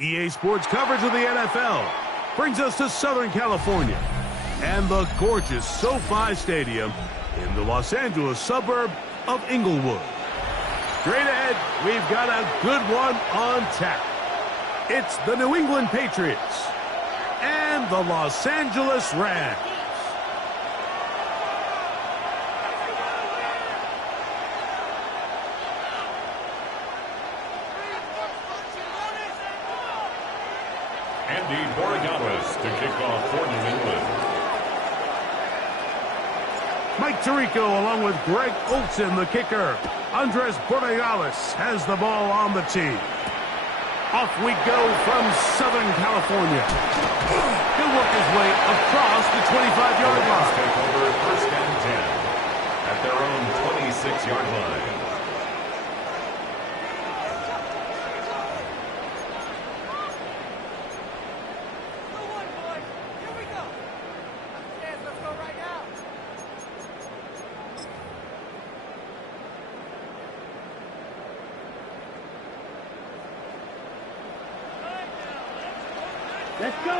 EA Sports coverage of the NFL brings us to Southern California and the gorgeous SoFi Stadium in the Los Angeles suburb of Inglewood. Straight ahead, we've got a good one on tap. It's the New England Patriots and the Los Angeles Rams. Andy Borregales to kick off for New England. Mike Tirico along with Greg Olsen, the kicker. Andres Borregales has the ball on the tee. Off we go from Southern California. He'll work his way across the 25-yard line. Take over first and 10 at their own 26-yard line. Let's go.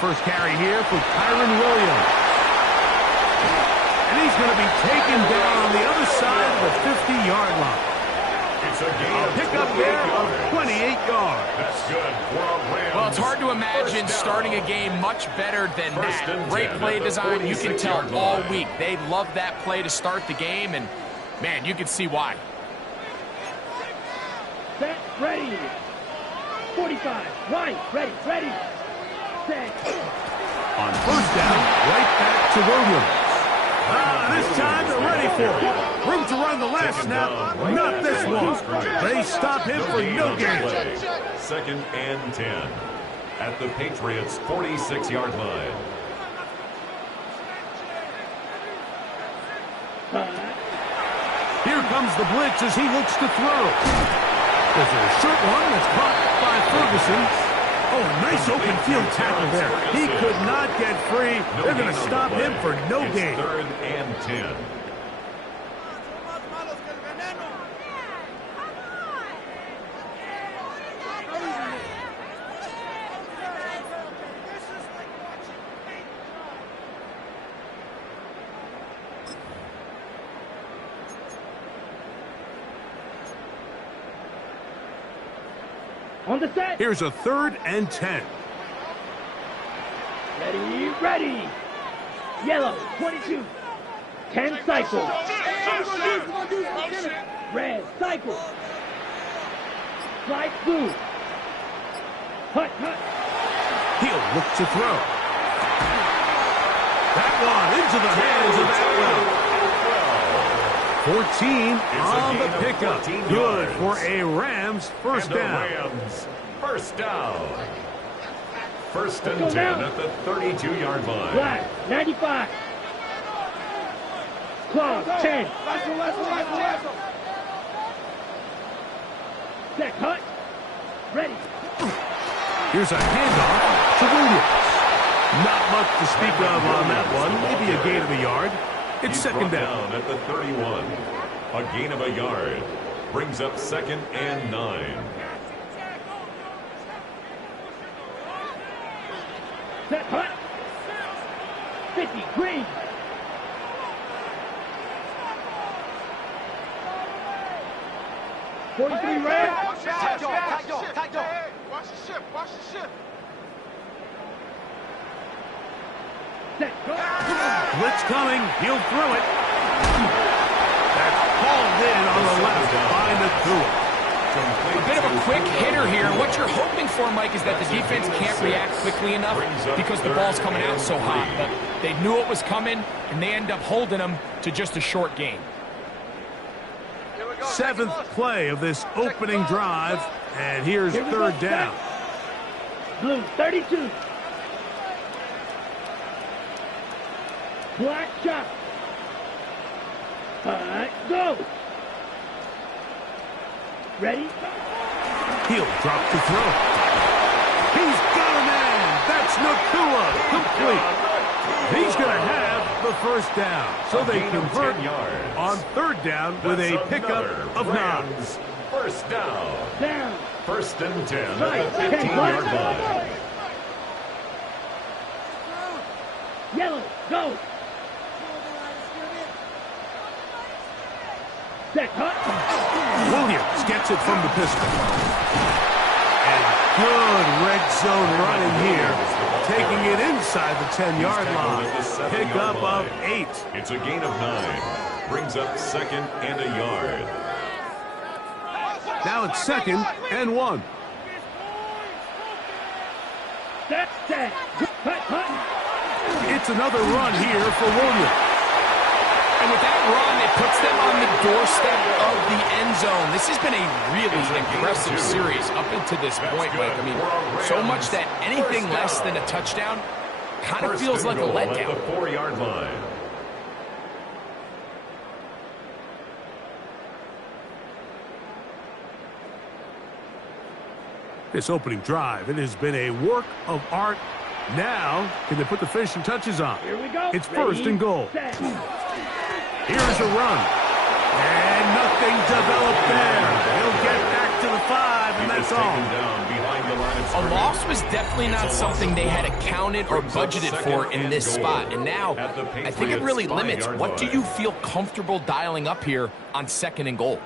First carry here for Kyren Williams. And he's going to be taken down on the other side of the 50-yard line. It's a gain A pickup there of 28 yards. That's good for a Rams. Well, it's hard to imagine starting a game much better than that. Great play design. You can tell all week. They love that play to start the game, and, man, you can see why. Set, ready. 45, right, ready, set. On first down, right back to Williams. This time they're ready for it. Room to run the last snap, not this one. They stop him for no gain. Second and 10 at the Patriots' 46-yard line. Here comes the blitz as he looks to throw. There's a short one that's caught by Ferguson. Oh, a nice open field tackle there. He could not get free. They're going to stop him for no gain. Third and 10. On the set. Here's a 3rd and 10. Ready. Yellow, 22. 10 cycles. Red, cycle. Slide blue. Hut. He'll look to throw. That one into the hands of Atwell. 14 on the pickup. Good for a Rams first down. Rams first down. First and 10 at the 32-yard line. Black, 95. Claw, 10. Set, hut. Ready. Here's a handoff to Williams. Not much to speak of on that one. Maybe a gain of a yard. It's second down. At the 31. A gain of a yard. Brings up 2nd and 9. Set, hut. 50, green. $43 red. Tight dog. Watch the shift. Set, go. Blitz coming. He'll throw it. That's hauled in on the left by Nakua. A bit of a quick hitter here. What you're hoping for, Mike, is that the defense can't react quickly enough because the ball's coming out so hot. But they knew it was coming, and they end up holding them to just a short gain. 7th play of this opening drive, and here's 3rd down. Blue, 32. Black chop. Go. Ready? He'll drop to throw. He's got a man. That's Nakua. Complete. He's going to have the first down. So they convert on 3rd down with a pickup of 9. First down. Down. First and 10 at Right. the 15-yard line. Yellow, go. Set, hut. Williams gets it from the pistol. And good red zone running here, taking it inside the 10-yard line. Pickup of 8. It's a gain of 9. Brings up 2nd and a yard. Now it's 2nd and 1. Set, hut, hut. It's another run here for Williams. And with that run, it puts them on the doorstep of the end zone. This has been a really impressive series up until this point, Mike. I mean, so much that anything less than a touchdown kind of feels like a letdown. At the 4-yard line. This opening drive, it has been a work of art. Now, can they put the finishing touches on? Here we go. It's 1st and goal. Set. Here's a run. And nothing developed there. He'll get back to the 5, and that's all. A loss was definitely not something they had accounted or budgeted for in this spot. And now, I think it really limits what do you feel comfortable dialing up here on 2nd and goal.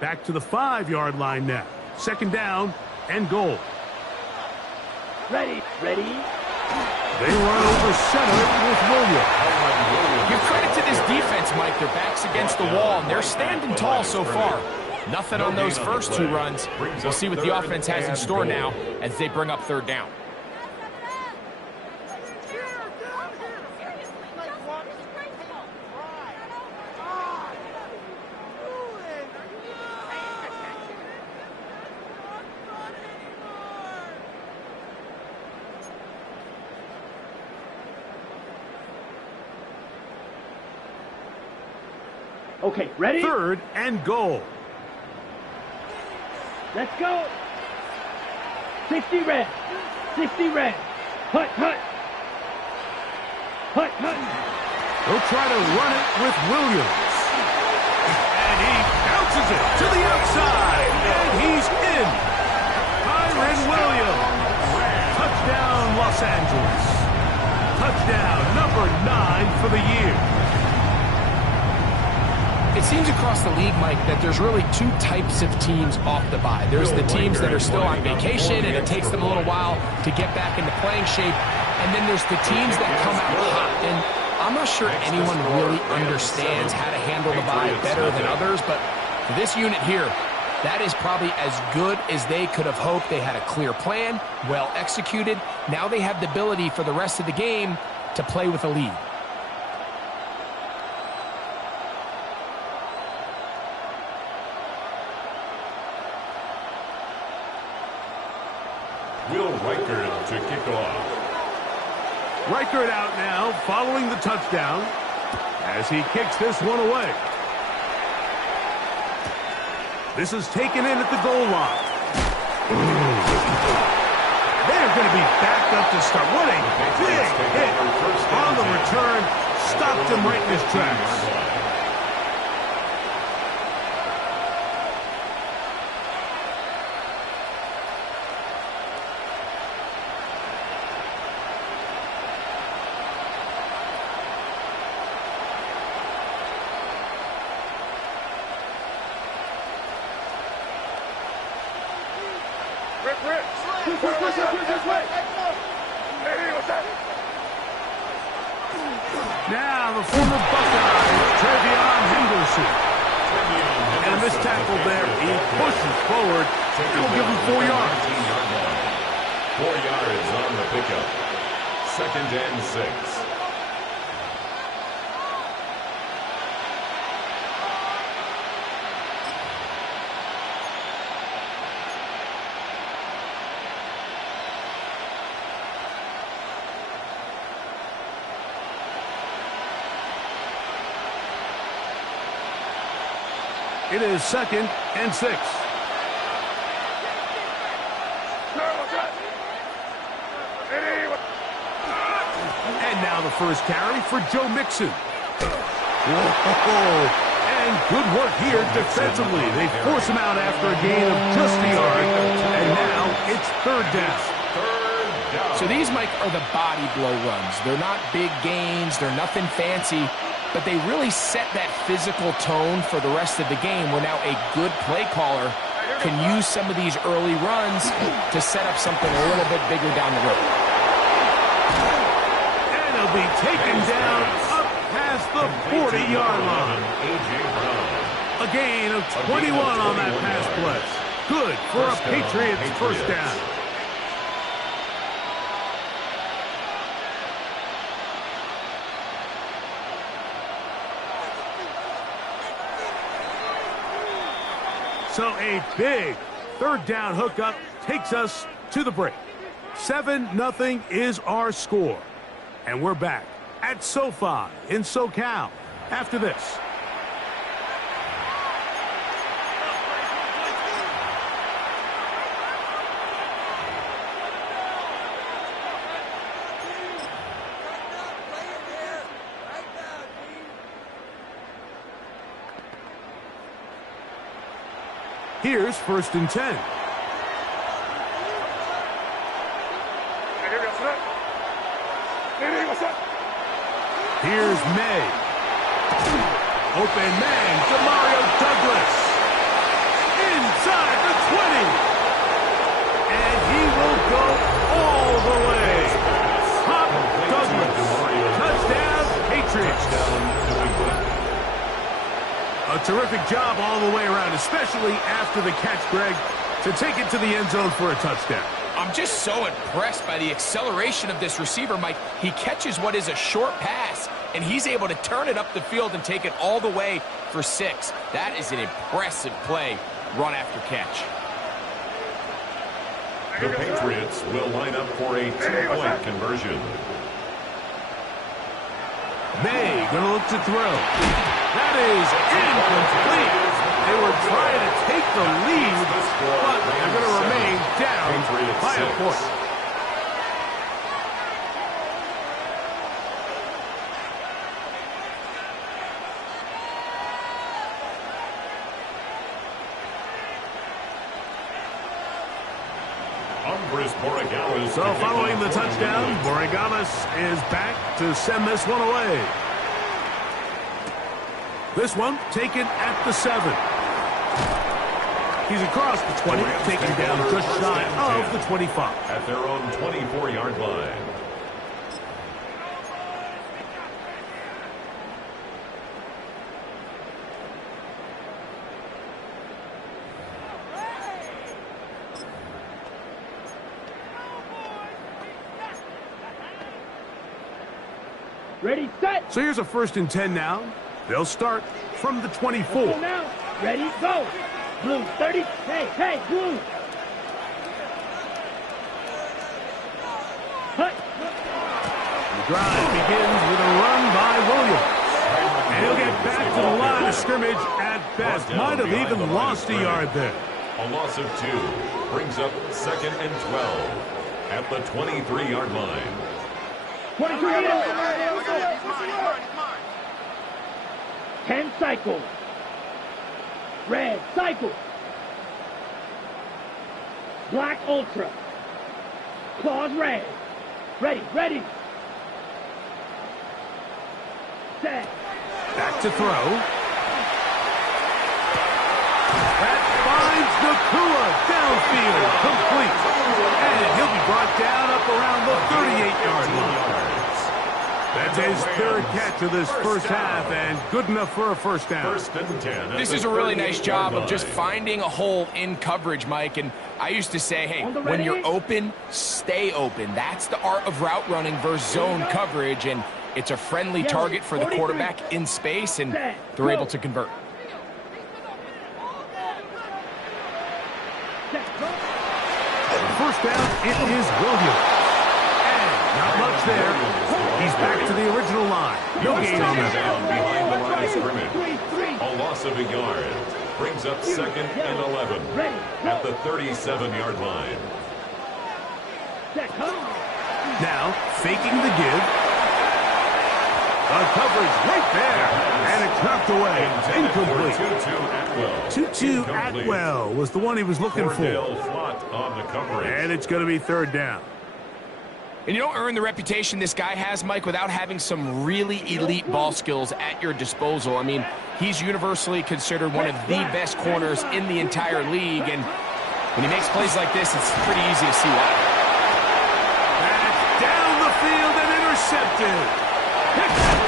Back to the 5-yard line now. 2nd down and goal. Ready. They run over center with Williams. Give credit to this defense, Mike. Their back's against the wall, and they're standing tall so far. Nothing on those first 2 runs. We'll see what the offense has in store now as they bring up 3rd down. Okay, ready? 3rd and goal. Let's go. 60 red. 60 red. Hut, hut. Hut, hut. They'll try to run it with Williams. And he bounces it to the outside. And he's in. Kyren Williams. Touchdown, Los Angeles. Touchdown number 9 for the year. It seems across the league, Mike, that there's really 2 types of teams off the bye. There's the teams that are still on vacation, and it takes them a little while to get back into playing shape. And then there's the teams that come out hot. And I'm not sure anyone really understands how to handle the bye better than others, but for this unit here, that is probably as good as they could have hoped. They had a clear plan, well executed. Now they have the ability for the rest of the game to play with a lead. Will Reichard to kick off. Reichard out now following the touchdown as he kicks this one away. This is taken in at the goal line. They're going to be backed up to start. What a big hit on the return. Stopped him right in his tracks. Now the former Buckeye, Travion Henderson. And a missed tackle there. He pushes forward. It will give him 4 yards. 4 yards on the pickup. 2nd and 6. It is 2nd and 6. Now the first carry for Joe Mixon. Whoa. And good work here defensively. They force him out after a gain of just a yard. And now it's third down. So these, Mike, are the body blow runs. They're not big gains. They're nothing fancy. But they really set that physical tone for the rest of the game where now a good play caller can use some of these early runs to set up something a little bit bigger down the road. And he'll be taken down up past the 40-yard line. A gain of 21 on that pass play. Good for a Patriots first down. So a big third down hookup takes us to the break. 7-0 is our score. And we're back at SoFi in SoCal after this. Here's 1st and 10. Here's May. Open man, Demario Douglas. Inside the 20. And he will go all the way. Pop Douglas. Touchdown, Patriots. A terrific job all the way around, especially after the catch, Greg, to take it to the end zone for a touchdown. I'm just so impressed by the acceleration of this receiver, Mike. He catches what is a short pass, and he's able to turn it up the field and take it all the way for 6. That is an impressive play, run after catch. The Patriots will line up for a 2-point conversion. May gonna look to throw. That is incomplete. They were trying to take the lead, but they're going to remain down by a point. So following the touchdown, Borregales is back to send this one away. This one taken at the 7. He's across the 20, taken down just shy of the 25. At their own 24-yard line. Ready, set. So here's a 1st and 10 now. They'll start from the 24. Go now. Ready, go. Blue, 30. Hey, blue. Hut. The drive begins with a run by Williams. And he'll get back to the line of scrimmage at best. Might have even lost a yard there. A loss of 2 brings up 2nd and 12 at the 23-yard line. 23. 10 cycles. Red cycle. Black ultra. Claws red. Ready. Set. Back to throw. That finds Nakua downfield, complete. And he'll be brought down up around the 38-yard line. That's his 3rd catch of this first half, and good enough for a first down. 1st and 10. This is a really nice job of just finding a hole in coverage, Mike. And I used to say, hey, when you're open, stay open. That's the art of route running versus zone coverage, and it's a friendly target for the quarterback in space, and they're able to convert. First down, it is Williams. And not much there. He's back to the original line. No gain on that. Down behind the line of scrimmage. A loss of a yard brings up 2nd and 11 at the 37-yard line. Now, faking the give. The coverage right there. And it's knocked away. Incomplete. Tutu Atwell was the one he was looking for. On the coverage. And it's going to be third down. And you don't earn the reputation this guy has, Mike, without having some really elite ball skills at your disposal. I mean, he's universally considered one of the best corners in the entire league, and when he makes plays like this, it's pretty easy to see why. That's down the field and intercepted.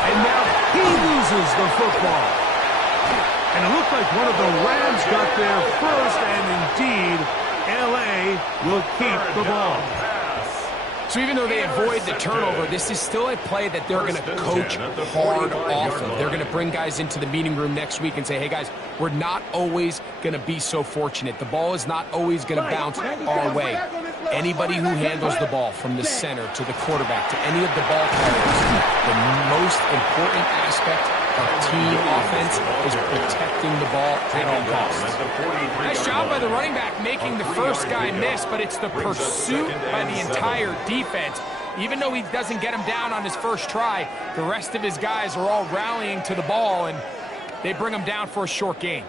And now he loses the football. And it looked like one of the Rams got there first, and indeed, L.A. will keep the ball. So even though they avoid the turnover, this is still a play that they're going to coach hard off of. They're going to bring guys into the meeting room next week and say, hey, guys, we're not always going to be so fortunate. The ball is not always going to bounce our way. Anybody who handles the ball, from the center to the quarterback to any of the ball carriers, the most important aspect of team offense is protecting the ball at all costs. Nice job by the running back making the first guy miss, but it's the pursuit by the entire defense. Even though he doesn't get him down on his first try, the rest of his guys are all rallying to the ball, and they bring him down for a short gain.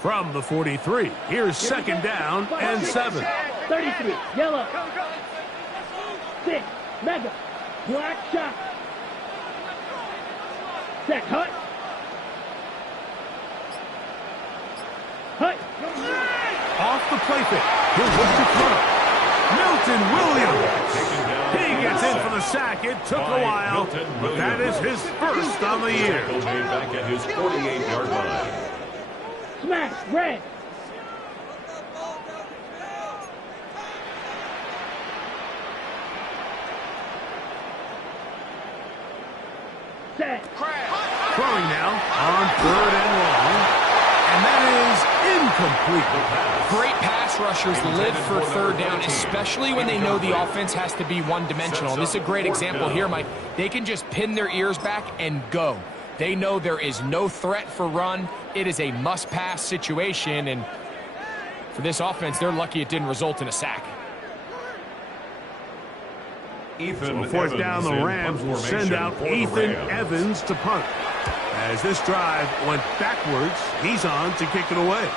From the 43, here's second down and 7. 33, yellow. 6, mega. Black shot. Set, hut. Hut. Off the play fake. He'll look to throw. Milton Williams. He gets in for the sack. It took a while, but that is his first on the year. Back at his 48-yard line. Smash, red. Set. Throwing now on third and long. And that is incomplete. Great pass rushers live for third down, especially when they know the offense has to be one-dimensional. This is a great example here, Mike. They can just pin their ears back and go. They know there is no threat for run. It is a must-pass situation, and for this offense, they're lucky it didn't result in a sack. So fourth down, the Rams will send out Ethan Evans to punt. As this drive went backwards, he's on to kick it away.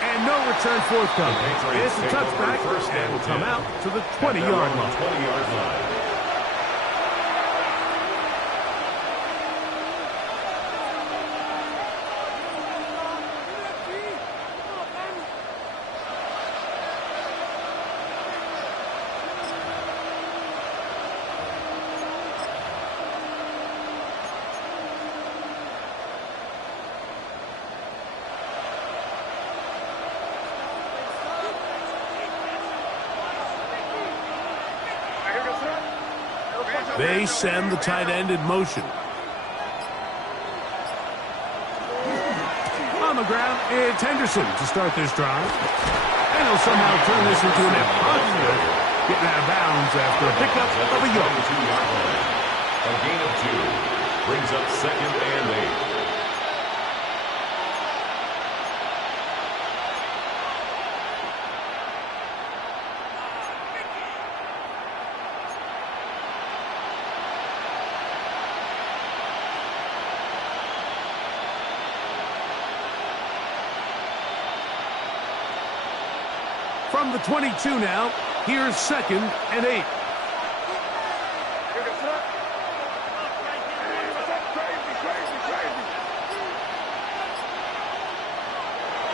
And no return forthcoming. It's a touchback and will come out to the 20-yard line. They send the tight end in motion. On the ground, it's Henderson to start this drive. And he'll somehow turn this into an positive, getting out of bounds after a pickup of a yard. A gain of 2 brings up second and 8. From the 22 now, here's second and 8.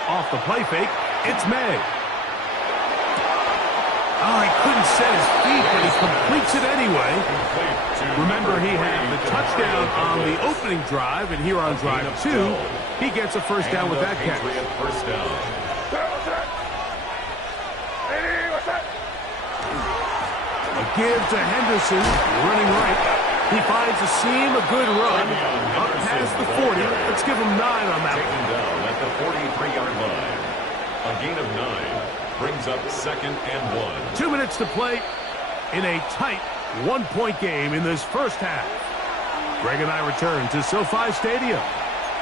Off the play fake, it's May. Oh, he couldn't set his feet, but he completes it anyway. Remember, he had the touchdown on the opening drive, and here on drive 2, he gets a first down with that catch. First down. A give to Henderson, running right. He finds a seam, a good run, up past the 40. Let's give him 9 on that one. Down at the 43-yard line. A gain of 9 brings up second and 1. 2 minutes to play in a tight one-point game in this first half. Greg and I return to SoFi Stadium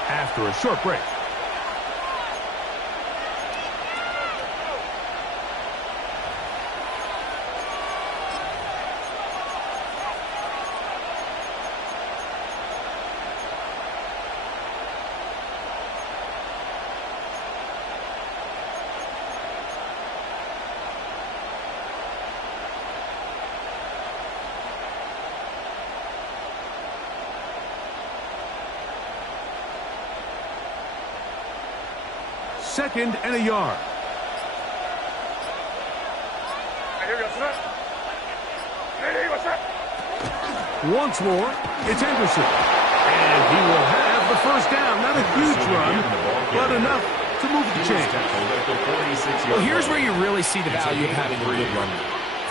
after a short break. 2nd and a yard. Once more, it's Henderson. And he will have the first down. Not a huge run, but enough to move the chains. Well, here's where you really see the value of having a good run.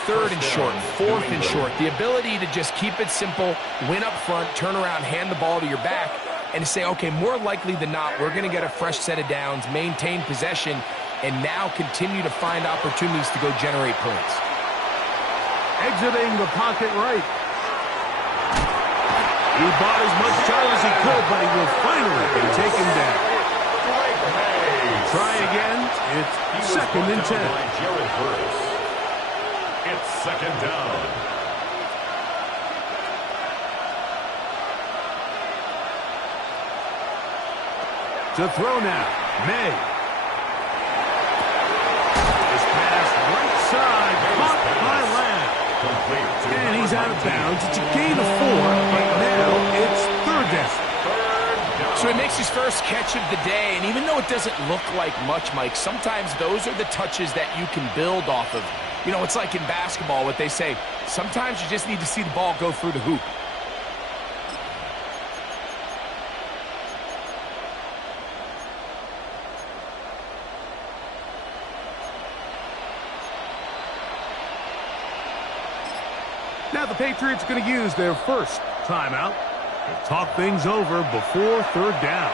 3rd and short, 4th and short. The ability to just keep it simple, win up front, turn around, hand the ball to your back, and to say, okay, more likely than not, we're going to get a fresh set of downs, maintain possession, and now continue to find opportunities to go generate points. Exiting the pocket right. He bought as much time as he could, but he will finally be taken down. Try again. It's 2nd and 10. It's 2nd down. To throw now, May. His pass right side, caught by Lamb. And he's out of bounds. It's a gain of 4, but now it's 3rd down. So he makes his first catch of the day, and even though it doesn't look like much, Mike, sometimes those are the touches that you can build off of. You know, it's like in basketball, what they say, sometimes you just need to see the ball go through the hoop. Now the Patriots are going to use their first timeout to talk things over before 3rd down.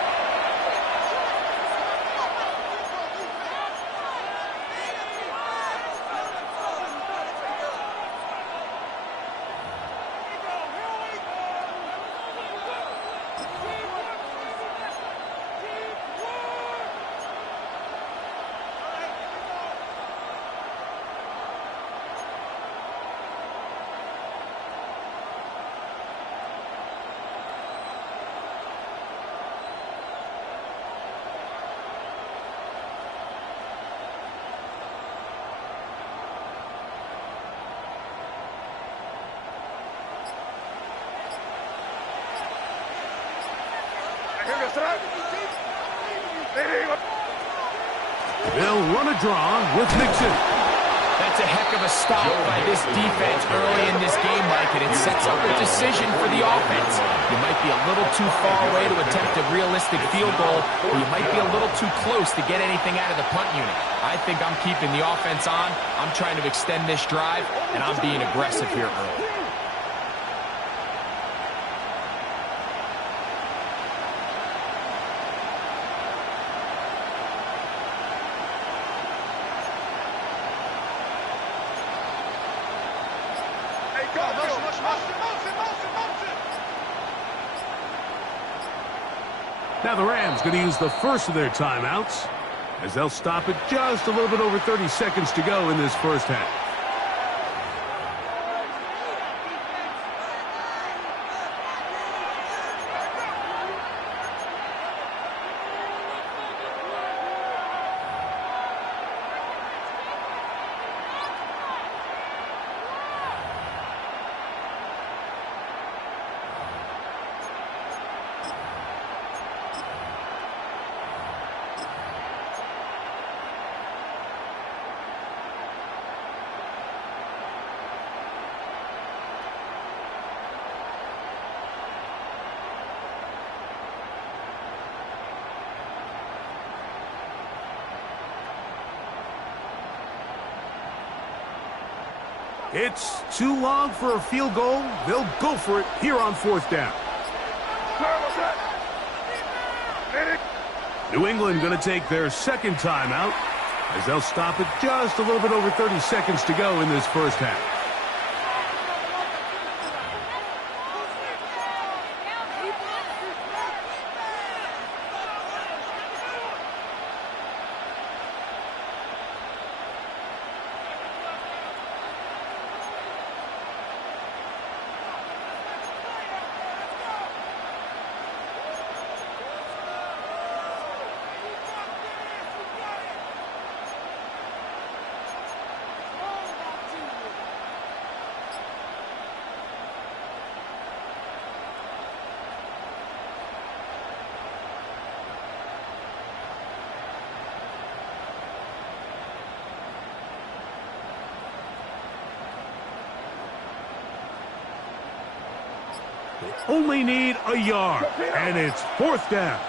They'll run a draw with Mixon. That's a heck of a stop by this defense early in this game, Mike, and it sets up a decision for the offense. You might be a little too far away to attempt a realistic field goal, or you might be a little too close to get anything out of the punt unit. I think I'm keeping the offense on. I'm trying to extend this drive, and I'm being aggressive here early. Now the Rams going to use the first of their timeouts as they'll stop it just a little bit over 30 seconds to go in this first half. It's too long for a field goal. They'll go for it here on 4th down. New England going to take their second timeout as they'll stop it just a little bit over 30 seconds to go in this first half. only need a yard, and it's 4th down.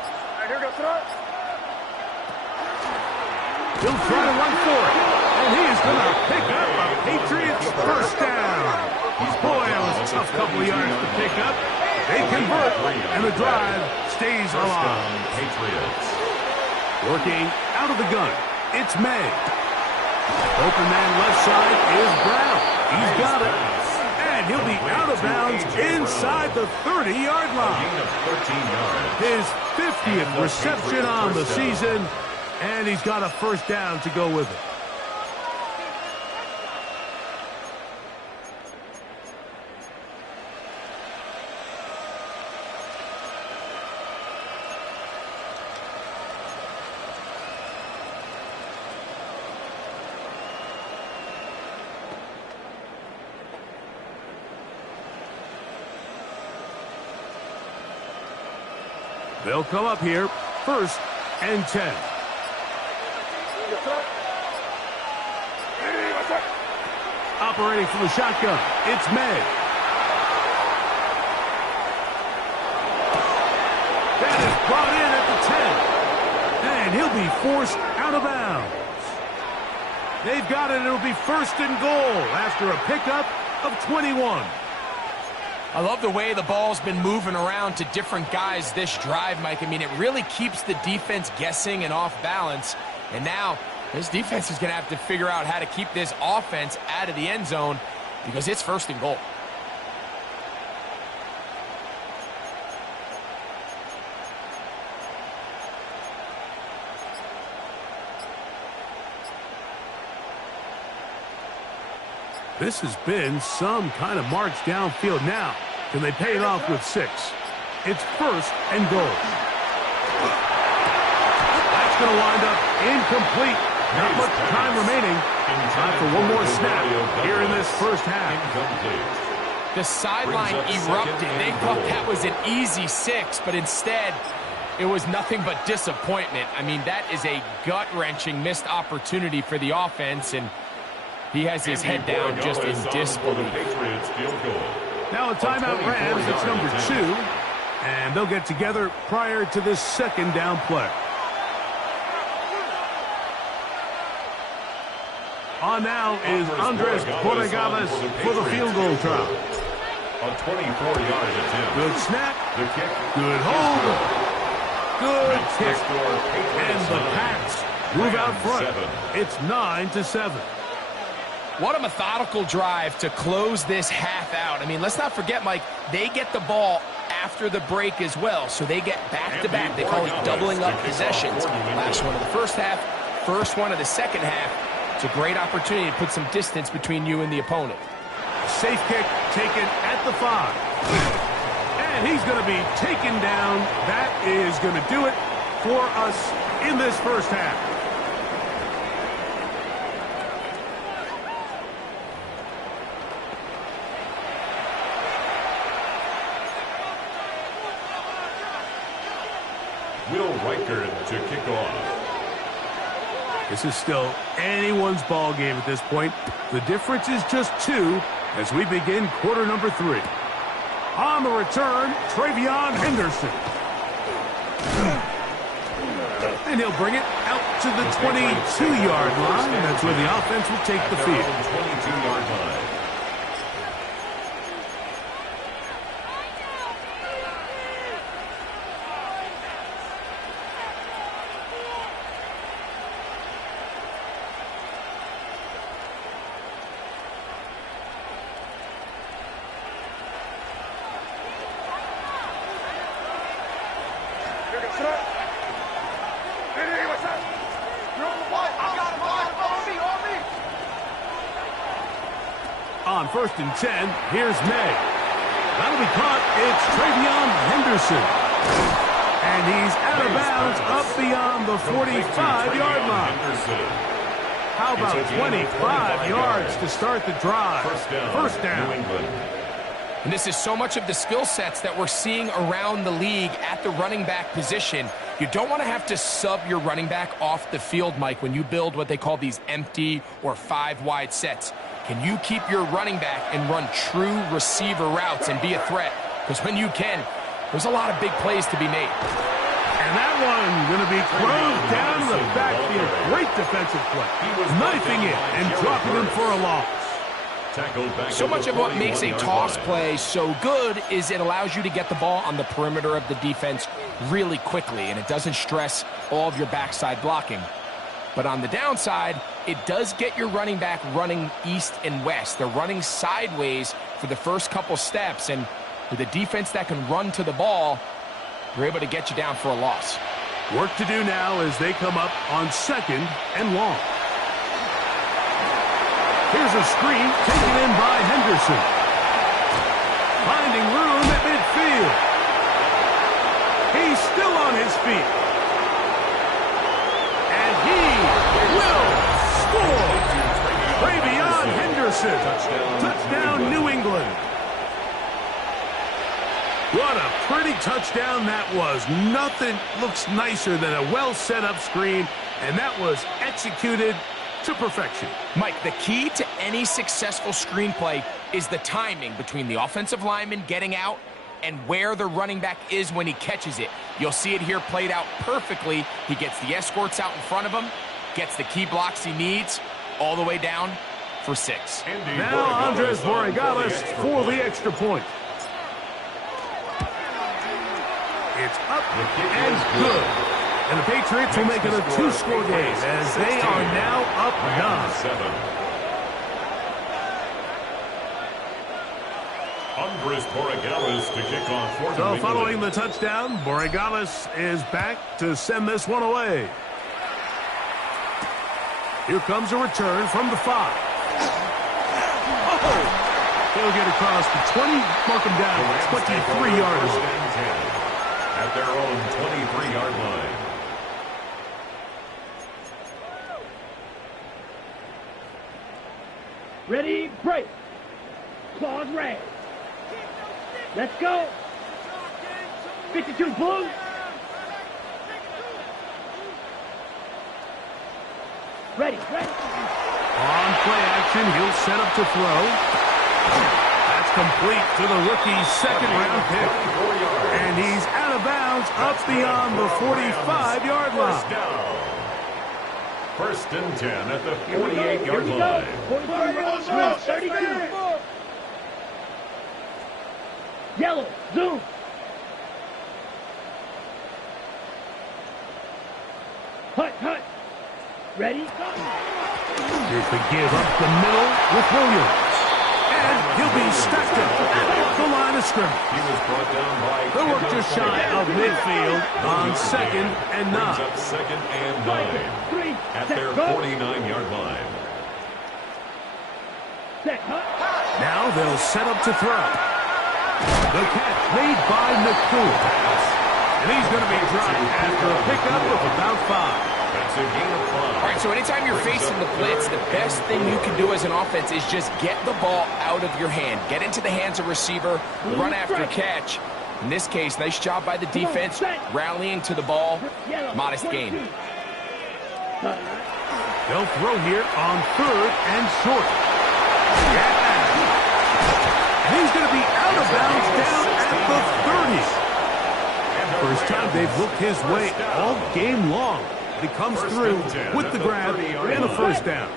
He'll try to run for it, and he is going to pick up a Patriots 1st down. Boy, that was a tough couple of yards to pick up. They convert, and the drive stays alive. Patriots. Working out of the gun, it's May. Open man left side is Brown. He's got it. And he'll be out of bounds inside the 30-yard line. Gain of 13 yards. His 50th reception on the season, and he's got a 1st down to go with it. They'll come up here, 1st and 10. Operating from the shotgun, it's May. That is brought in at the 10. And he'll be forced out of bounds. They've got it. It'll be 1st and goal after a pickup of 21. I love the way the ball's been moving around to different guys this drive, Mike. I mean, it really keeps the defense guessing and off balance. And now this defense is going to have to figure out how to keep this offense out of the end zone because it's 1st and goal. This has been some kind of march downfield. Now, can they pay it off with 6? It's 1st and goal. That's going to wind up incomplete. Not much time remaining. Time for one more snap here in this 1st half. The sideline erupted. They thought that was an easy 6, but instead it was nothing but disappointment. I mean, that is a gut-wrenching missed opportunity for the offense, and he has his head down just in disbelief. Now a timeout Rams, it's number 2. And they'll get together prior to this 2nd down play. On now is Andres Borregales for the field goal try. A 24-yard attempt. Good snap. The kick. Good hold. Good kick. And the Pats move out front. It's 9-7. What a methodical drive to close this half out. I mean, let's not forget, Mike, they get the ball after the break as well, so they get back-to-back. They call it doubling up possessions. Last one of the 1st half, first one of the 2nd half. It's a great opportunity to put some distance between you and the opponent. Safe kick taken at the 5. And he's going to be taken down. That is going to do it for us in this 1st half. Will Reichard to kick off. This is still anyone's ball game at this point. The difference is just 2 as we begin quarter number 3. On the return, Travion Henderson. And he'll bring it out to the 22-yard line. That's where the offense will take the field. 22-yard line. On 1st and 10, here's May. That'll be caught. It's Travion Henderson. And he's out of bounds up beyond the 45-yard line. How about 25 yards to start the drive? First down. New England. And this is so much of the skill sets that we're seeing around the league at the running back position. You don't want to have to sub your running back off the field, Mike, when you build what they call these empty or 5-wide sets. Can you keep your running back and run true receiver routes and be a threat? because when you can, there's a lot of big plays to be made. And that one going to be closed down to the backfield. Great defensive play. Knifing it and dropping him for a loss. So much of what makes a toss play so good is it allows you to get the ball on the perimeter of the defense really quickly, and it doesn't stress all of your backside blocking. But on the downside, it does get your running back running east and west. They're running sideways for the first couple steps, and with a defense that can run to the ball, they're able to get you down for a loss. Work to do now as they come up on 2nd and long. Here's a screen taken in by Henderson. Finding room at midfield. He's still on his feet. And he will score. Travion Henderson. Touchdown, New England. What a pretty touchdown that was. Nothing looks nicer than a well-set-up screen, and that was executed to perfection. Mike, the key to any successful screenplay is the timing between the offensive lineman getting out and where the running back is when he catches it. You'll see it here played out perfectly. He gets the escorts out in front of him, gets the key blocks he needs, all the way down for 6. Now Andres Borregales for the extra point. It's up and good. And the Patriots will make it a 2-score game as they are now up 9. Andres Borregales to kick off for So following the touchdown, Borregales is back to send this one away. Here comes a return from the 5. Oh! He'll get across the 20, mark him down, 23-yard line. At their own 23-yard line. Ready, break. Claws red. Let's go. 52 blue. Ready. On play action, he'll set up to throw. That's complete to the rookie's 2nd-round pick. And he's out of bounds up beyond the 45-yard line. First and 10 at the 48-yard line. 32. Yellow, zoom. Hut. Ready? Here's the give up the middle with Williams. And he'll be stacked up at the line of scrimmage. He was brought down by... They'll work just shy of midfield on 2nd and 9. Brings up 2nd and 9 at their 49-yard line. Now they'll set up to throw. The catch made by McCool. And he's going to be dropped after a pickup of about 5. That's a gain of 5. All right, so anytime you're facing the blitz, the best thing you can do as an offense is just get the ball out of your hand. Get into the hands of receiver, run after catch. In this case, nice job by the defense, rallying to the ball. Modest gain. They'll throw here on 3rd and short. Yeah. And he's going to be out of bounds down at the 30. First time they've looked his way all game long. He comes through with the grab and a first down.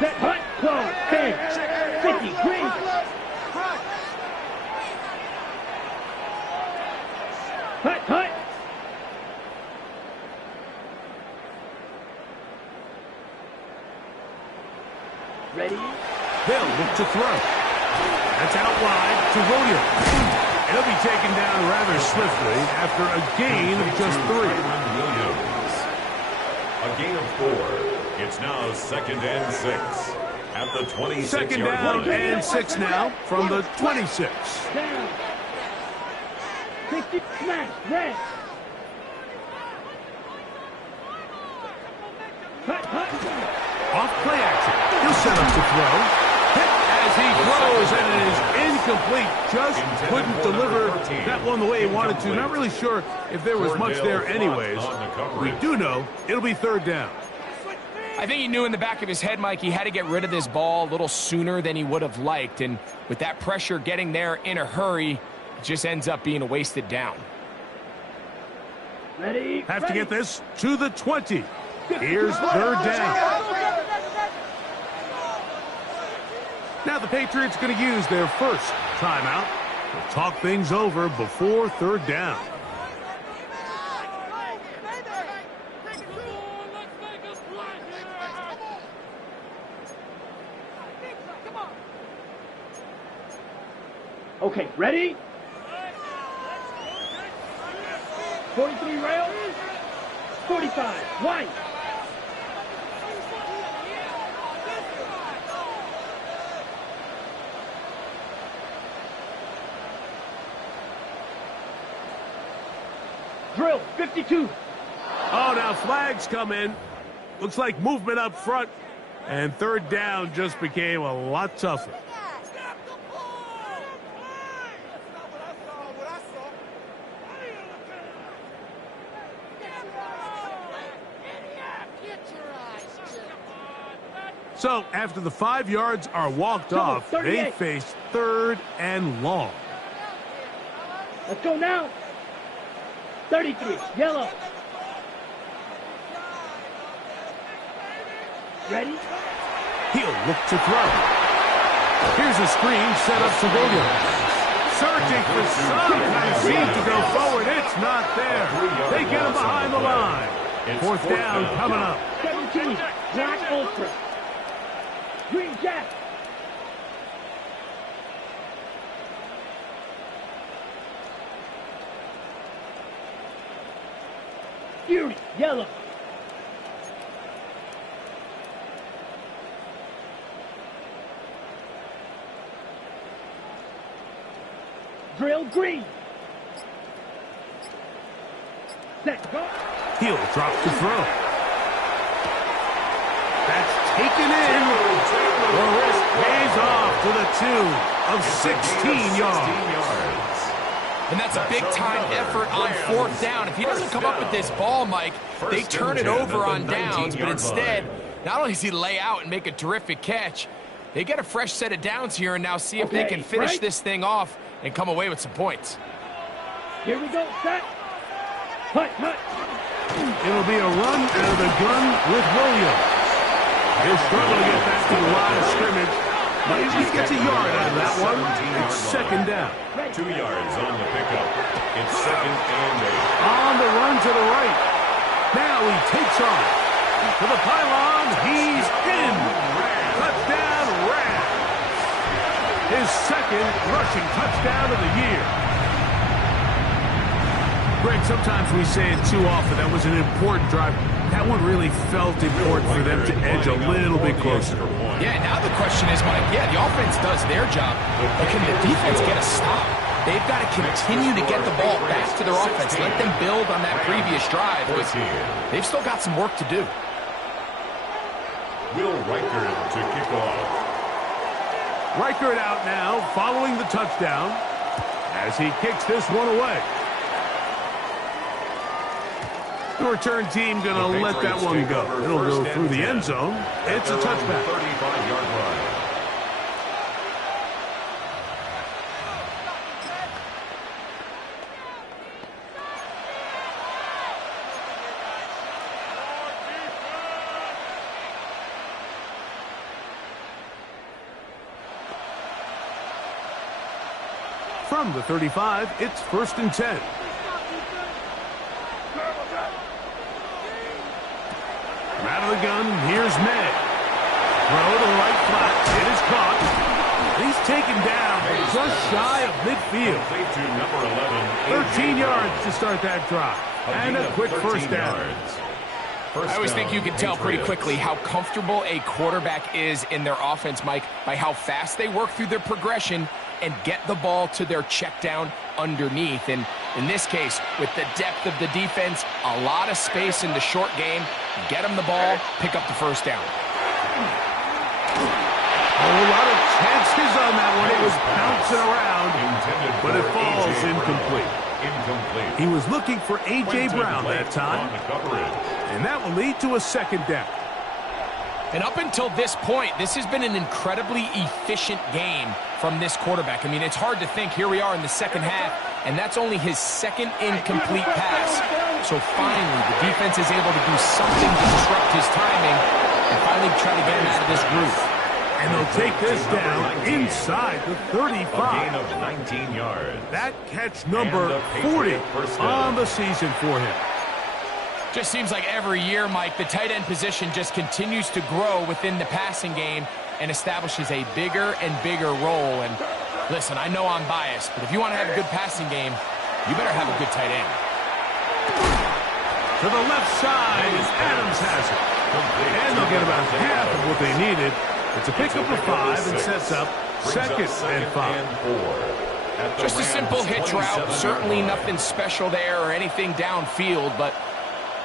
Set, hut, close, 10, 50, green. Hut. Ready? They'll look to throw. That's out wide to Williams. And he'll be taken down rather swiftly after a gain of just 3. A gain of 4. It's now 2nd and 6 at the 26-yard 2nd down line. and 6 now from the 26. Down. 60, smash, red. Hut. Off play action. He'll set up to throw. Hit as he throws, and it is incomplete. Just couldn't deliver that one the way he wanted to. Not really sure if there was much there anyways. We do know it'll be 3rd down. I think he knew in the back of his head, Mike, he had to get rid of this ball a little sooner than he would have liked. And with that pressure getting there in a hurry, it just ends up being a wasted down. Ready? Have to get this to the 20. Here's third down. Now the Patriots going to use their first timeout to talk things over before third down. Okay, ready? 43 rail. 45, wide. Drill, 52. Oh, now flags come in. Looks like movement up front. And third down just became a lot tougher. So, after the 5 yards are walked off, they face third and long. Let's go now. 33, yellow. Ready? He'll look to throw. Here's a screen set up to Williams. Searching for some kind of seam to go forward. It's not there. They get him behind the line. Fourth down coming up. 17, Black Ultra. Green Jack. Fury, yellow. Drill, green. Set, go. He'll drop to throw. That's taken in. The risk pays off to the tune of 16 yards. And that's a big-time effort on fourth down. If he doesn't come up with this ball, Mike, they turn it over on downs, but instead, not only does he lay out and make a terrific catch, they get a fresh set of downs here and now see if they can finish this thing off and come away with some points. Here we go, set. Hut, hut. It'll be a run out of the gun with Williams. He'll struggle to get back to the line of scrimmage, but he gets a yard out of that one. It's second down. 2 yards on the pickup. It's second and 8. On the run to the right. Now he takes off. To the pylon, he's in. Touchdown, Rams. His second rushing touchdown of the year. Greg, sometimes we say it too often. That was an important drive. That one really felt important for them to edge a little bit closer. Yeah, now the question is, Mike, the offense does their job, but can the defense get a stop? They've got to continue to get the ball back to their offense. Let them build on that previous drive. They've still got some work to do. Will Reichard to kick off. Reichard out now, following the touchdown, as he kicks this one away. The return team going to let that one go. It'll go through the end zone. It's a touchback. 35-yard line. From the 35, it's 1st and 10. Out of the gun, here's May. Throw to the right flat. It is caught. He's taken down just shy of midfield. 13 yards to start that drive. And a quick first down. I always think you can tell pretty quickly how comfortable a quarterback is in their offense, Mike, by how fast they work through their progression and get the ball to their check down underneath. And in this case, with the depth of the defense, a lot of space in the short game, get them the ball, pick up the first down. A lot of chances on that one. It was bouncing around, but it falls incomplete. He was looking for A.J. Brown that time, and that will lead to a second down. And up until this point, this has been an incredibly efficient game from this quarterback. I mean, it's hard to think. Here we are in the second half, and that's only his second incomplete pass. So finally, the defense is able to do something to disrupt his timing and finally try to get him out of this groove. And they'll take this down inside the 35. A gain of 19 yards. That catch number 40 on the season for him. Just seems like every year, Mike, the tight end position just continues to grow within the passing game and establishes a bigger and bigger role. And listen, I know I'm biased, but if you want to have a good passing game, you better have a good tight end. To the left side as Adams has it. And they'll get about half of what they needed. It's a pickup of 5 and sets up second and 5. Just a simple hitch route. Certainly nothing special there or anything downfield, but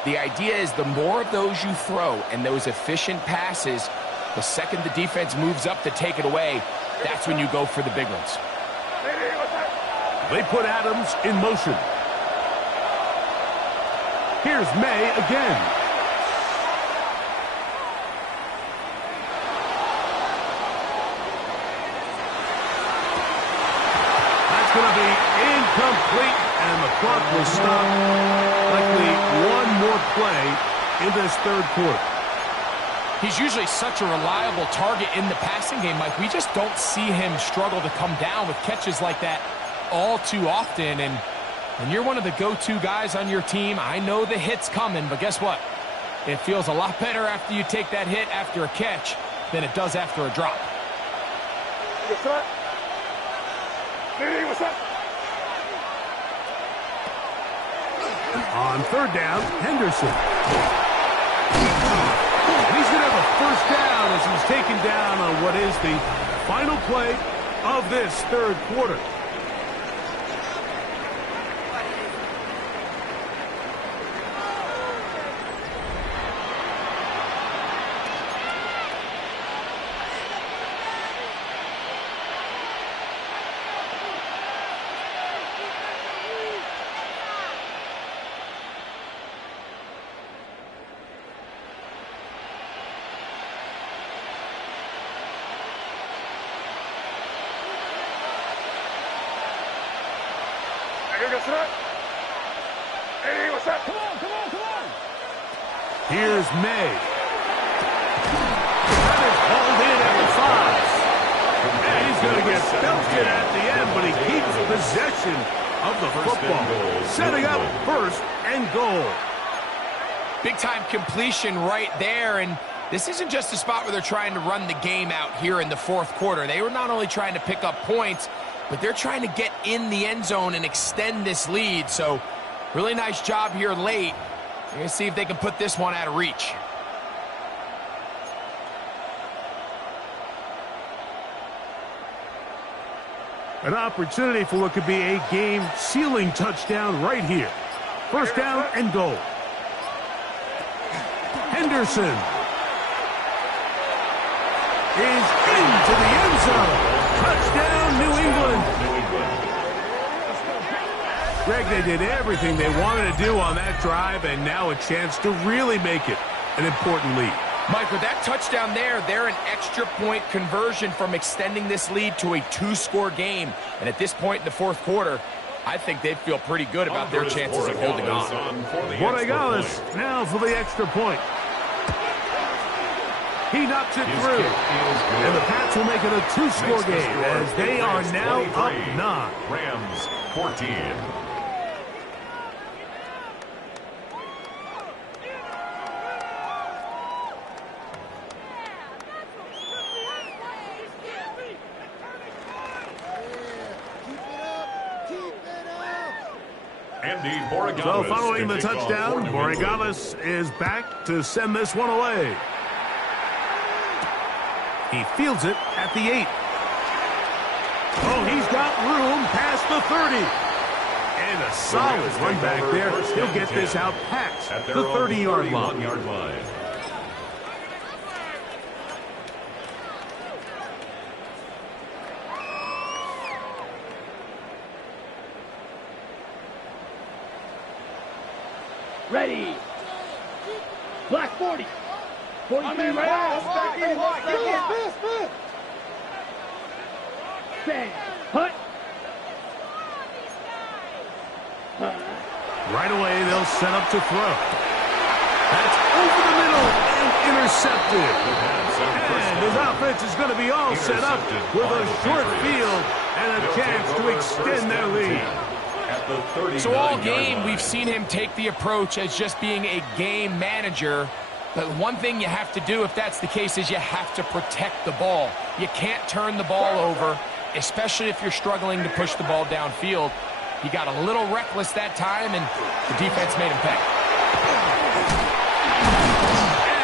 the idea is the more of those you throw and those efficient passes, the second the defense moves up to take it away, that's when you go for the big ones. They put Adams in motion. Here's May again. That's going to be incomplete, and the clock will stop. Likely one more play in this third quarter. He's usually such a reliable target in the passing game, Mike. We just don't see him struggle to come down with catches like that all too often. And when you're one of the go-to guys on your team, I know the hit's coming, but guess what? It feels a lot better after you take that hit after a catch than it does after a drop. What's up? Hey, what's up? On third down, Henderson. He's going to have a first down as he's taken down on what is the final play of this third quarter. Hey, what's up? Come on, come on, come on. Here's May. That is hauled in at the 5. And he's going to get belted at the end, but he keeps possession of the football. Setting up first and goal. Big-time completion right there, and this isn't just a spot where they're trying to run the game out here in the fourth quarter. They were not only trying to pick up points, but they're trying to get in the end zone and extend this lead. So really nice job here late. We're going to see if they can put this one out of reach. An opportunity for what could be a game-sealing touchdown right here. First down and goal. Henderson is into the end zone. Touchdown, New England. Greg, they did everything they wanted to do on that drive, and now a chance to really make it an important lead. Mike, with that touchdown there, they're an extra point conversion from extending this lead to a 2-score game. And at this point in the fourth quarter, I think they feel pretty good about their chances of holding on. Borregales now for the extra point. He knocks it through. And the Pats will make it a 2-score game as they are now up 9. Rams 14. So following the touchdown, Borregales is back to send this one away. He fields it at the 8. Oh, he's got room past the 30. And a solid run back there. He'll get this out past the 30-yard line. Ready. Black 40. 43 red. Stand. Hut. Right away, they'll set up to throw. That's over the middle and intercepted. And his offense is going to be all set up with a short field and a chance to extend their lead. So all game, we've seen him take the approach as just being a game manager. But one thing you have to do if that's the case is you have to protect the ball. You can't turn the ball over, especially if you're struggling to push the ball downfield. He got a little reckless that time, and the defense made him pay.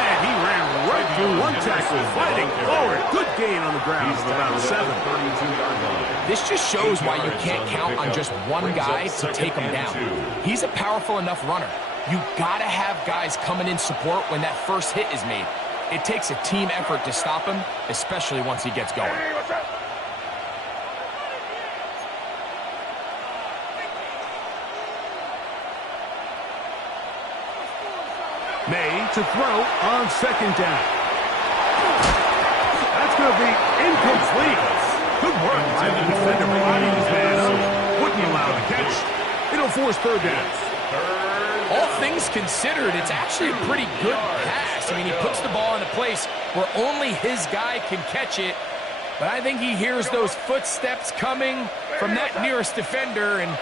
And he ran right through one tackle, fighting forward. Good gain on the ground of about 7. This just shows why you can't count on just one guy to take him down. He's a powerful enough runner. You gotta have guys coming in support when that first hit is made. It takes a team effort to stop him, especially once he gets going. May to throw on 2nd down. That's going to be incomplete. Good work by the defender providing his man up. Wouldn't allow the catch. It'll force 3rd down. All things considered, it's actually a pretty good pass. I mean, he puts the ball in a place where only his guy can catch it. But I think he hears those footsteps coming from that nearest defender, and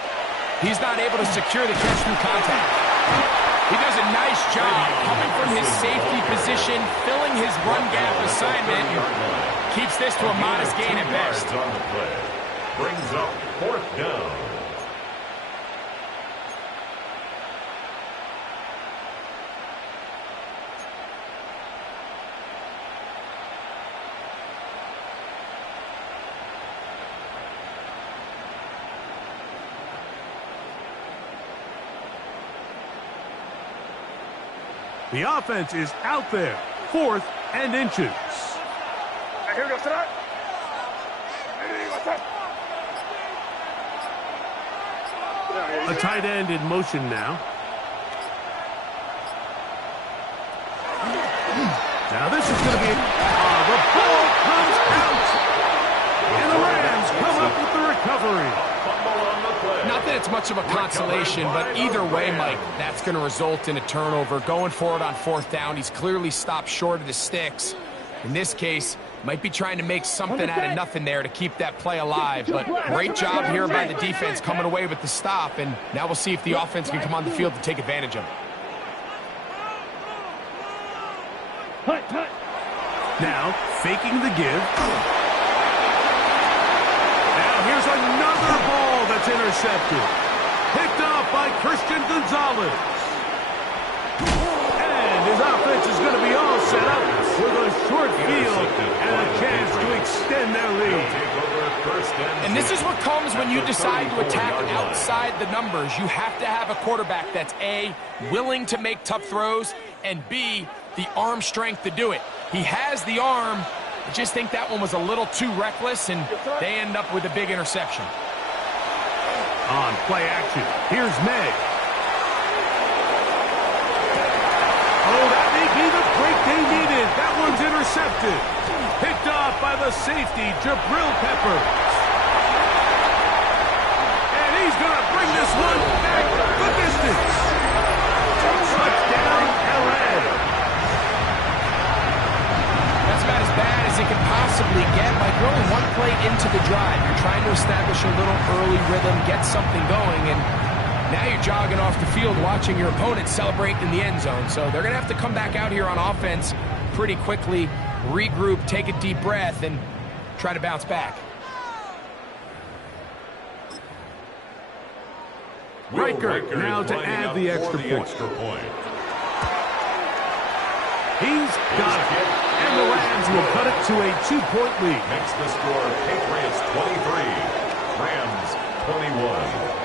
he's not able to secure the catch through contact. He does a nice job coming from his safety position, filling his run gap assignment, and keeps this to a modest gain at best. On the play. Brings up 4th down. The offense is out there. 4th and inches. Here we go, start. A tight end in motion now. Now this is going to be... the ball comes out. And the Rams come up with the recovery. Not that it's much of a consolation, but either way, Mike, that's going to result in a turnover. Going forward on 4th down, he's clearly stopped short of the sticks. In this case, might be trying to make something out of nothing there to keep that play alive. But great job here by the defense coming away with the stop. And now we'll see if the offense can come on the field to take advantage of it. Now, faking the give. Now here's another ball that's intercepted. Picked off by Christian Gonzalez. And his offense is going to be all set up with a short field and a chance to extend their lead. And this is what comes when you decide to attack outside the numbers. You have to have a quarterback that's A, willing to make tough throws, and B, the arm strength to do it. He has the arm. I just think that one was a little too reckless, and they end up with a big interception. On play action, here's May. Oh, that may be the break they needed. That one's intercepted. Picked off by the safety, Jabril Peppers. And he's going to bring this one back the distance. Touchdown, LA. That's about as bad as it can possibly get. Like, you're only one play into the drive. You're trying to establish a little early rhythm, get something going, and now you're jogging off the field watching your opponent celebrate in the end zone. So they're going to have to come back out here on offense pretty quickly, regroup, take a deep breath, and try to bounce back. Riker now to add the extra point. He's got it. And the Rams will cut it to a 2-point lead. Makes the score Patriots 23, Rams 21.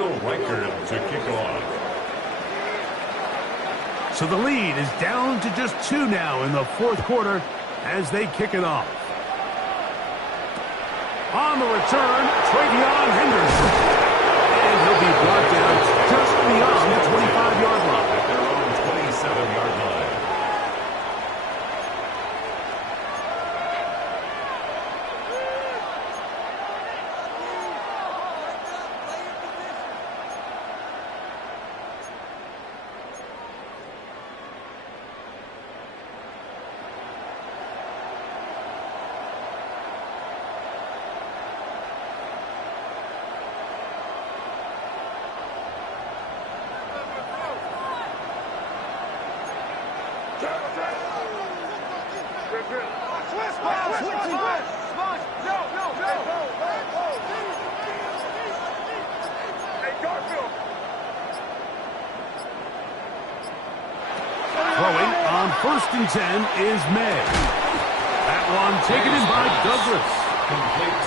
Will Reichard to kick off. So the lead is down to just 2 now in the fourth quarter as they kick it off. On the return, Travion Henderson. And he'll be brought down just beyond the 25-yard line. At their own 27-yard line. Throwing on 1st and 10 is May. That one taken in by Douglas.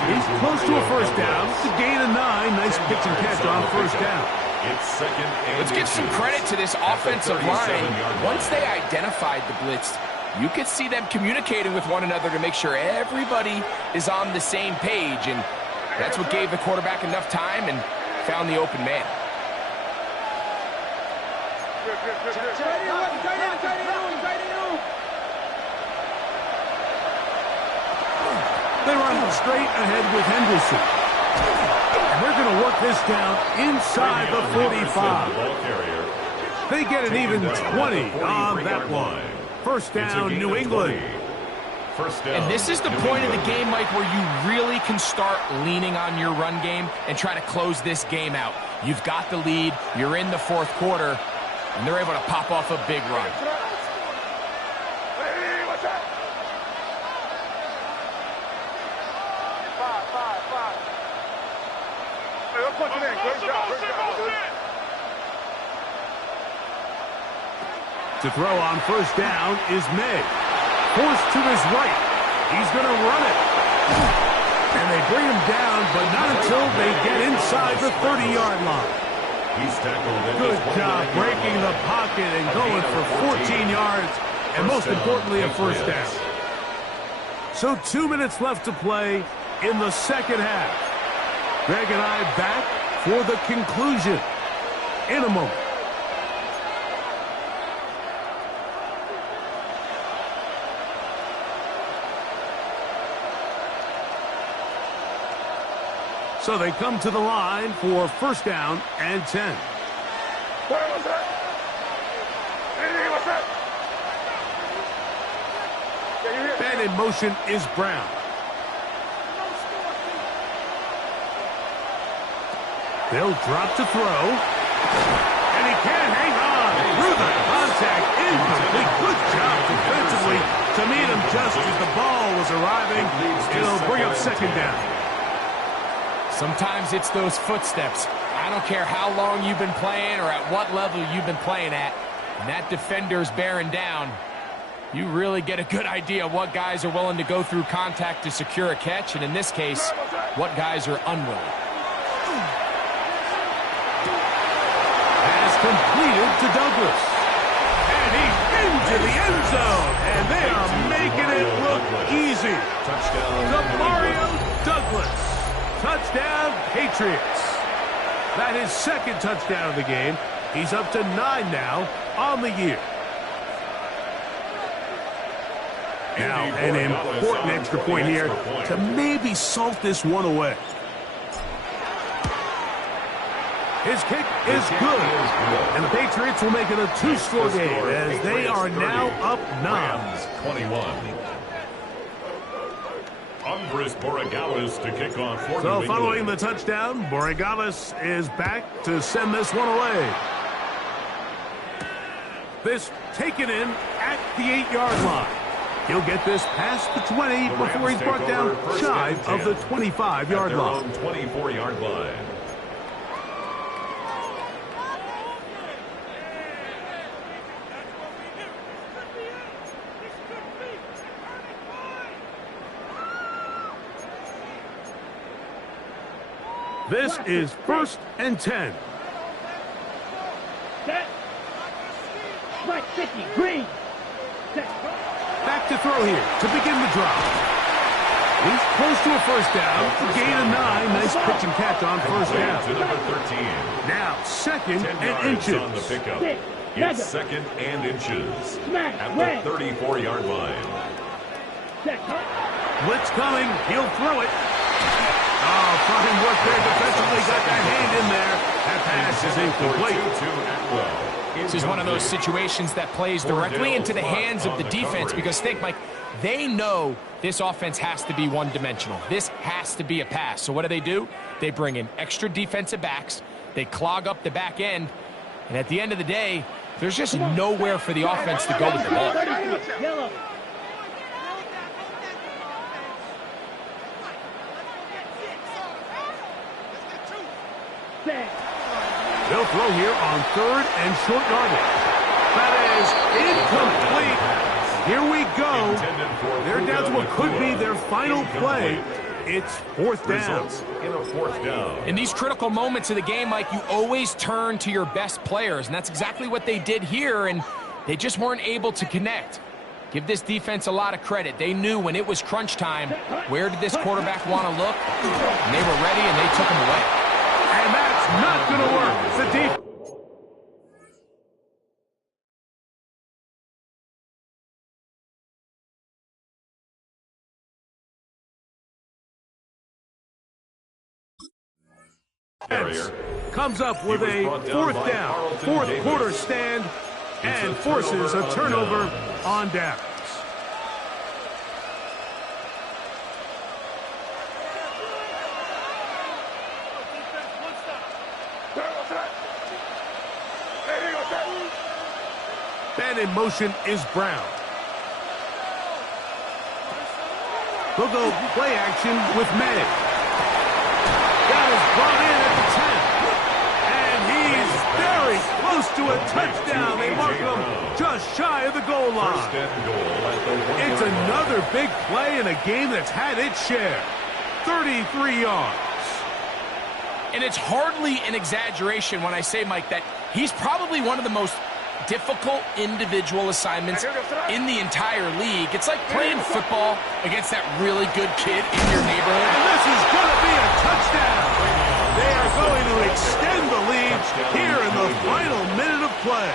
He's close to a first down. It's a gain of 9. Nice pitch and catch on first down. It's second and Let's give some credit to this offensive line. Once they identified the blitz, you could see them communicating with one another to make sure everybody is on the same page, and that's what gave the quarterback enough time and found the open man. They run straight ahead with Henderson. And they're going to work this down inside the 45. They get an even 20 on that one. First down, New England. And this is the point of the game, Mike, where you really can start leaning on your run game and try to close this game out. You've got the lead, you're in the fourth quarter, and they're able to pop off a big run. To throw on first down is May. Forced to his right. He's going to run it. And they bring him down, but not until they get inside the 30-yard line. He's tackled. Good job breaking the pocket and going for 14 yards, and most importantly, a first down. So 2 minutes left to play in the second half. Greg and I back for the conclusion in a moment. So they come to the line for first down and 10. And in motion is Brown. They'll drop to throw. And he can't hang on through the contact. Incomplete. Good job defensively to meet him just as the ball was arriving. It'll bring up second down. Sometimes it's those footsteps. I don't care how long you've been playing or at what level you've been playing at. And that defender's bearing down. You really get a good idea of what guys are willing to go through contact to secure a catch, and in this case, what guys are unwilling. Has completed to Douglas. And he's into the end zone. And they are making it look easy. To Mario Douglas. Touchdown, Patriots. That is second touchdown of the game. He's up to 9 now on the year. Now, an important extra point here to maybe salt this one away. His kick is good. And the Patriots will make it a 2-score game as they are now up 9. 21. Andres Borregales to kick off for So following the touchdown, Borregales is back to send this one away. This taken in at the 8-yard line. He'll get this past the 20 before he's brought down shy of the 25-yard line. 24-yard line. This is 1st and 10. Set. Right 50, green. Set. Back to throw here to begin the drive. He's close to a first down. Gain of 9. Nice pitch and catch on first down. To number 13. Now 2nd 10 and yards inches. on the pickup. It's 2nd and inches at the 34-yard line. Blitz coming. He'll throw it. Oh, fine work there defensively. Got that hand in there. That pass is incomplete. This is one of those situations that plays directly into the hands of the defense because think, Mike, they know this offense has to be one-dimensional. This has to be a pass. So what do? They bring in extra defensive backs. They clog up the back end. And at the end of the day, there's just nowhere for the offense to go with the ball. They'll throw here on 3rd and short yardage. That is incomplete. Here we go. They're down to what could be their final play. It's 4th down. In a 4th down. In these critical moments of the game, Mike, you always turn to your best players, and that's exactly what they did here, and they just weren't able to connect. Give this defense a lot of credit. They knew when it was crunch time, where did this quarterback want to look? And they were ready, and they took him away. And that's not going to work. The defense. Comes up with a 4th down, 4th quarter stand, and forces a turnover on downs. And in motion is Brown. They'll go play action with Manning. That is brought in at the 10. And he's very close to a touchdown. They mark him just shy of the goal line. It's another big play in a game that's had its share. 33 yards. And it's hardly an exaggeration when I say, Mike, that he's probably one of the most difficult individual assignments in the entire league. It's like playing football against that really good kid in your neighborhood. And this is going to be a touchdown. They are going to extend the lead here in the final minute of play.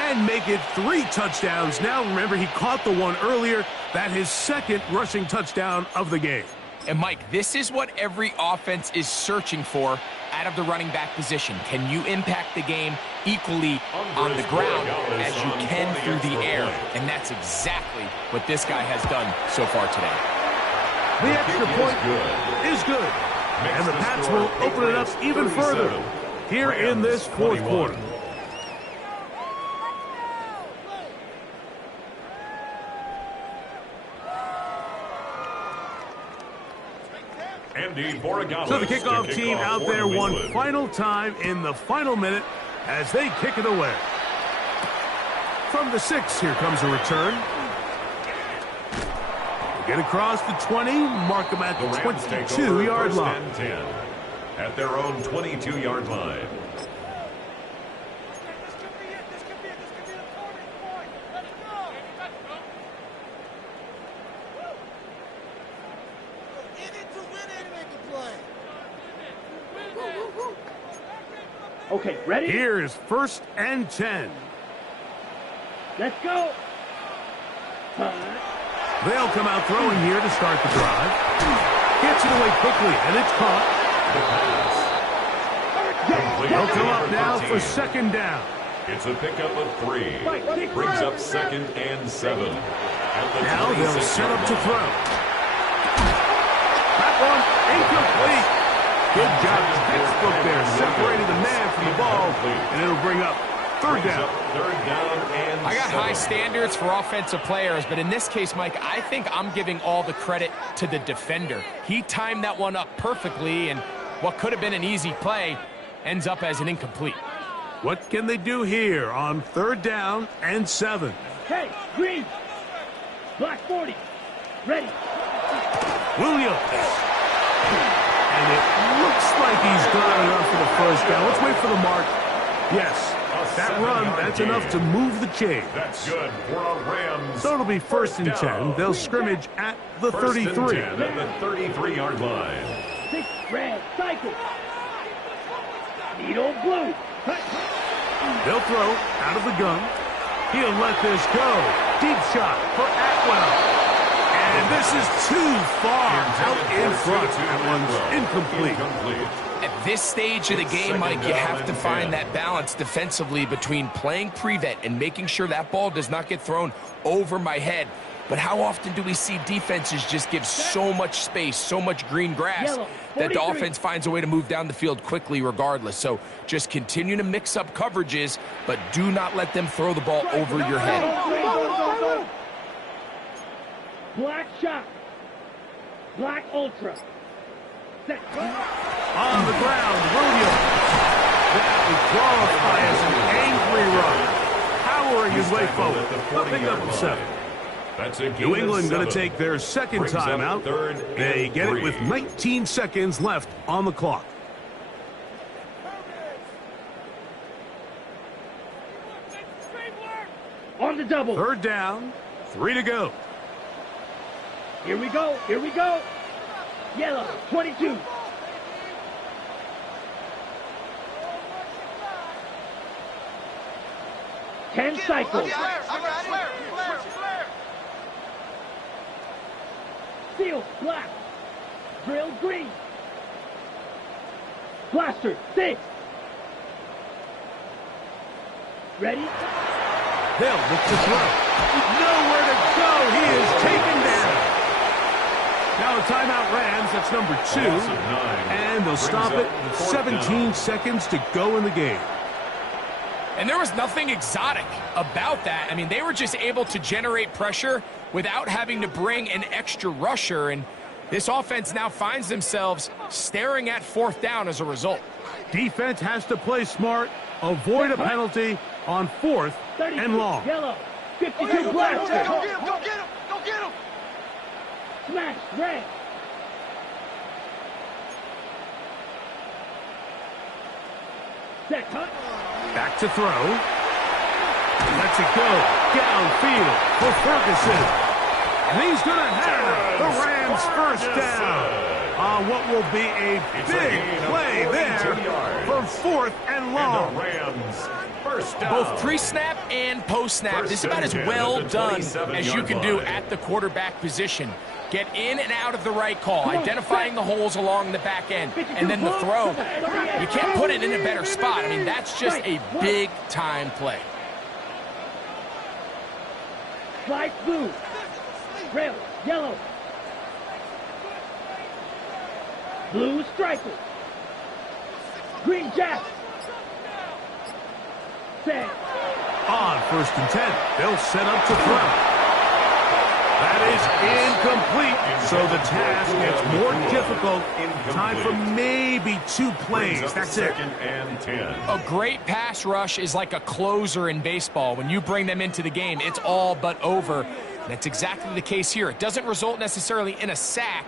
And make it 3 touchdowns. Now, remember, he caught the one earlier. That his 2nd rushing touchdown of the game. And, Mike, this is what every offense is searching for out of the running back position. Can you impact the game equally on the ground as you can through the air? And that's exactly what this guy has done so far today. The extra point is good. And the Pats will open it up even further here in this 4th quarter. So the kickoff team out there one final time in the final minute as they kick it away. From the 6, here comes a return. They get across the 20, mark them at the 22-yard line. At their own 22-yard line. Okay, ready? Here's 1st and 10. Let's go. They'll come out throwing here to start the drive. Gets it away quickly, and it's caught. They'll come up now for 2nd down. It's a pickup of 3. Brings up 2nd and 7. Now they'll set up to throw. That one incomplete. Good job. Textbook there. Separated the man from the ball, and it'll bring up 3rd down. I got high standards for offensive players, but in this case, Mike, I think I'm giving all the credit to the defender. He timed that one up perfectly, and what could have been an easy play ends up as an incomplete. What can they do here on 3rd down and 7? Hey, green. Black 40. Ready. Williams. And it looks like he's got enough for the first down. Let's wait for the mark. Yes, that run, that's enough to move the chains. That's good for a Rams. So it'll be first and 10. They'll scrimmage at the 33. First and 10 at the 33-yard line. 6 red, cycle. Needle blue. They'll throw out of the gun. He'll let this go. Deep shot for Atwell. And this is too far out in front. That one's incomplete. At this stage of the game, Mike, you have to find that balance defensively between playing prevent and making sure that ball does not get thrown over my head. But how often do we see defenses just give so much space, so much green grass, that the offense finds a way to move down the field quickly regardless? So just continue to mix up coverages, but do not let them throw the ball over your head. Black shot. Black ultra. Set. On the ground, Williams. That would qualify as an angry run. Powering his way forward. Nothing up with 7. That's a New England going to take their second timeout. They get it with 19 seconds left on the clock. On the double. Third down, 3 to go. Here we go. Here we go. Yellow, 22. Ten cycles. Seal, black. Drill, green. Blaster, 6. Ready? They'll look to throw. Nowhere to go. He is taken down. Now a timeout Rams. That's number 2. And they'll stop it with 17 seconds to go in the game. And there was nothing exotic about that. I mean, they were just able to generate pressure without having to bring an extra rusher. And this offense now finds themselves staring at 4th down as a result. Defense has to play smart, avoid a penalty on 4th and long. Yellow, 52 blaster. Go get him, go get him, go get him. Smash, red. Set, cut. Back to throw. Lets it go downfield for Ferguson. And he's going to have the Rams first down on what will be a big play there for 4th and long. Both pre-snap and post-snap, this is about as well done as you can do at the quarterback position. Get in and out of the right call, identifying the holes along the back end, and then the throw. You can't put it in a better spot. I mean, that's just a big-time play. Slide blue. Rail, yellow. Blue striker. Green jack. Set. On 1st and 10, they'll set up to throw. That is incomplete, so the task gets more difficult. Time for maybe 2 plays. That's it. A great pass rush is like a closer in baseball. When you bring them into the game, it's all but over. That's exactly the case here. It doesn't result necessarily in a sack,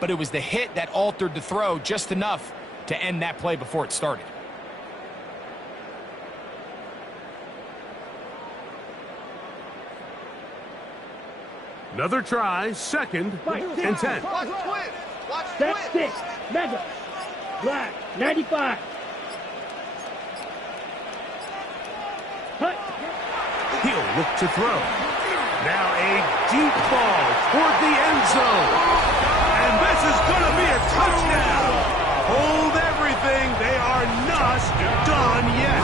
but it was the hit that altered the throw just enough to end that play before it started. Another try, 2nd and 10. Set 6. Mega. Black, 95. Cut. He'll look to throw. Now a deep ball toward the end zone. And this is going to be a touchdown. Hold everything. They are not done yet.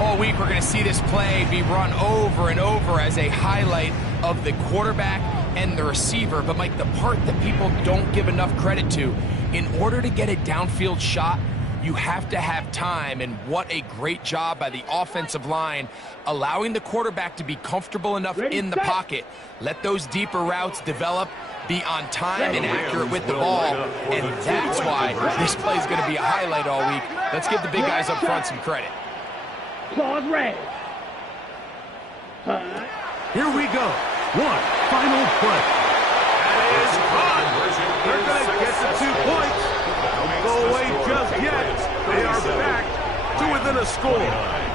All week we're going to see this play be run over and over as a highlight of the quarterback and the receiver. But, Mike, the part that people don't give enough credit to, in order to get a downfield shot, you have to have time, and what a great job by the offensive line, allowing the quarterback to be comfortable enough in the pocket. Let those deeper routes develop, be on time and accurate with the ball, and that's why this play is going to be a highlight all week. Let's give the big guys up front some credit. Claws red. Here we go. One final play. is caught. They're going to get the 2 points. Don't go away just yet. They are back to within a score.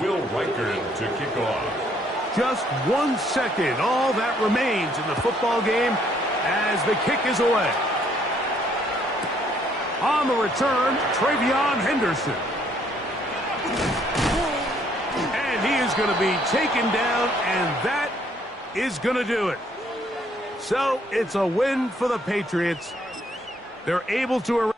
Will Riker to kick off. Just 1 second, all that remains in the football game as the kick is away. On the return, Travion Henderson. And he is going to be taken down, and that is going to do it. So it's a win for the Patriots. They're able to...